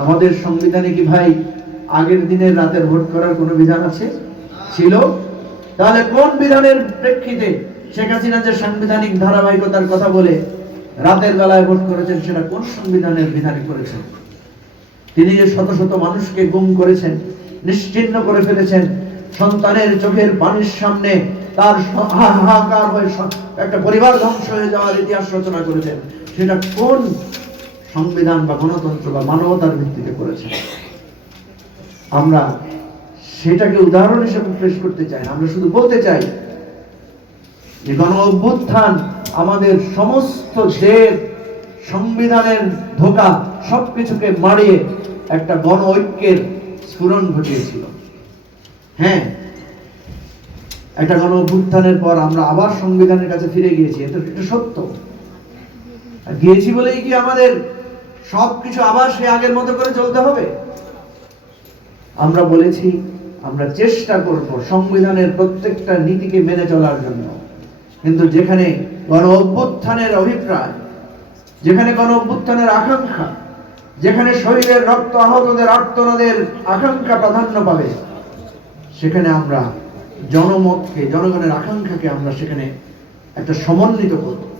আমাদের সংবিধানে কি ভাই আগের দিনের রাতের ভোট করার কোনো বিধান আছে? ছিল? তাহলে কোন বিধানের প্রেক্ষিতে শেখ হাসিনা যে সাংবিধানিক ধারাবাহিকতার কথা বলে রাতের বেলায় ভোট করেছেন, সেটা কোন সংবিধানের বিধানে করেছেন? তিনি যে শত শত মানুষকে গুম করেছেন নিশ্চিহ্ন করে ফেলেছেন, সন্তানের চোখের পানির সামনে তার হাহাকার হয়ে একটা পরিবার ধ্বংস হয়ে যাওয়ার ইতিহাস রচনা করেছেন, সেটা কোন সংবিধান বা গণতন্ত্র বা মানবতার ভিত্তিতে করেছে। আমরা সেটাকে উদাহরণ হিসেবে পেশ করতে চাই আমরা শুধু বলতে চাই যে গণ অভ্যুত্থান আমাদের সমস্ত জেদ সংবিধানের ধোকা সবকিছুকে মারিয়ে একটা গণ ঐক্যের স্ফুরণ ঘটিয়েছিল। হ্যাঁ একটা গণ অভ্যুত্থানের পর আমরা আবার সংবিধানের কাছে ফিরে গিয়েছি। এটা এটা সত্য। গিয়েছি বলেই কি আমাদের সবকিছু আবার সে আগের মতো করে চলতে হবে? আমরা বলেছি, আমরা চেষ্টা করব সংবিধানের প্রত্যেকটা নীতিকে মেনে চলার জন্য। কিন্তু যেখানে গণ অভ্যুত্থানের অভিপ্রায়, যেখানে গণ অভ্যুত্থানের আকাঙ্ক্ষা, যেখানে শরীরের রক্ত আহতদের, আর্তনাদের আকাঙ্ক্ষা প্রাধান্য পাবে, সেখানে আমরা জনমতকে, জনগণের আকাঙ্ক্ষাকে আমরা সেখানে একটা সমন্বিত করব।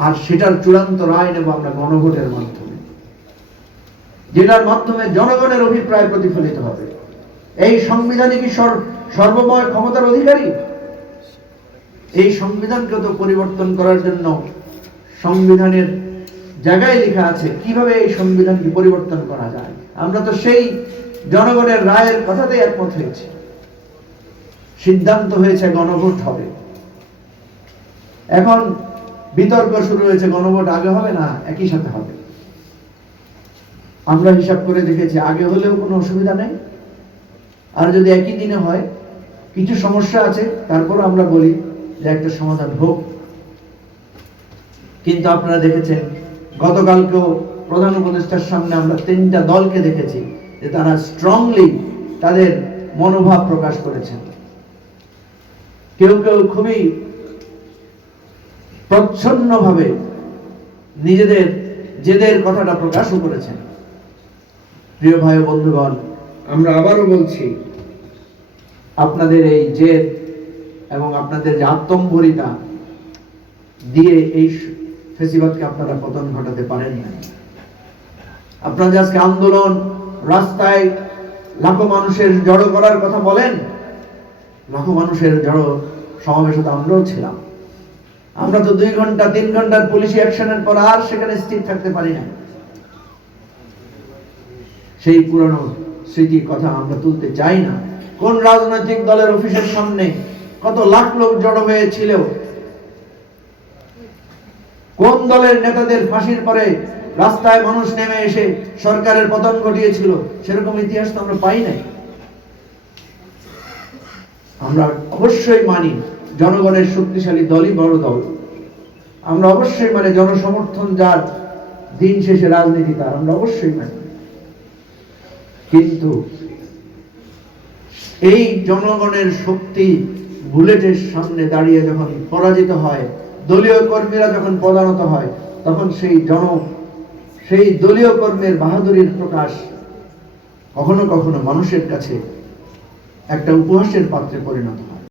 আর সেটার চূড়ান্ত রায় নেব আমরা গণভোটের মাধ্যমে। যেটার মাধ্যমে জনগণের অভিপ্রায় প্রতিফলিত হবে। এই সংবিধানে কি সর- সর্বময় ক্ষমতার অধিকারী? এই সংবিধানকে তো পরিবর্তন করার জন্য সংবিধানের জায়গায় লেখা আছে, কীভাবে এই সংবিধানকে পরিবর্তন করা যায়? আমরা তো সেই জনগণের রায়ের কথাতেই একমত হয়েছি। সিদ্ধান্ত হয়েছে গণভোট হবে। এখন বিতর্ক শুরু হয়েছে, গণভোট আগে হবে না, একই সাথে হবে। আমরা হিসাব করে দেখেছি, আগে হলেও কোনো অসুবিধা নেই। আর যদি একই দিনে হয়, কিছু সমস্যা আছে তারপর আমরা বলি যে একটা সমাধান হোক। কিন্তু আপনারা দেখেছেন, গতকালকেও প্রধান উপদেষ্টার সামনে আমরা তিনটা দলকে দেখেছি যে তারা স্ট্রংলি তাদের মনোভাব প্রকাশ করেছেন। কেউ কেউ খুবই প্রচ্ছন্নভাবে নিজেদের জেদের কথাটা প্রকাশও করেছেন। প্রিয় ভাই ও বন্ধুগণ আমরা আবারও বলছি আপনাদের এই জেদ এবং আপনাদের যে আত্মম্ভরিতা দিয়ে এই ফেসিবাদকে আপনারা পতন ঘটাতে পারেন না আপনারা যে আজকে আন্দোলন রাস্তায় লাখো মানুষের জড়ো করার কথা বলেন লাখো মানুষের জড়ো সমাবেশে তো আমরাও ছিলাম। আমরা তো দুই ঘণ্টা, তিন ঘণ্টার পুলিশি অ্যাকশনের পর আর সেখানে স্থির থাকতে পারি না। সেই পুরনো স্মৃতির কথা আমরা তুলতে চাই না। কোন রাজনৈতিক দলের অফিসের সামনে কত লাখ লোক জড়ো হয়েছিল কোন দলের নেতাদের ফাঁসির পরে রাস্তায় মানুষ নেমে এসে সরকারের পতন ঘটিয়েছিল, সেরকম ইতিহাস তো আমরা পাই নাই। আমরা অবশ্যই মানি জনগণের শক্তিশালী দলই বড় দল। আমরা অবশ্যই মানে জনসমর্থন যার, দিন শেষে রাজনীতি তার, আমরা অবশ্যই মানি। কিন্তু এই জনগণের শক্তি বুলেটের সামনে দাঁড়িয়ে যখন পরাজিত হয়, দলীয় কর্মীরা যখন পদানত হয়, তখন সেই জন, সেই দলীয় কর্মের বাহাদুরির প্রকাশ কখনো কখনো মানুষের কাছে একটা উপহাসের পাত্রে পরিণত হয়।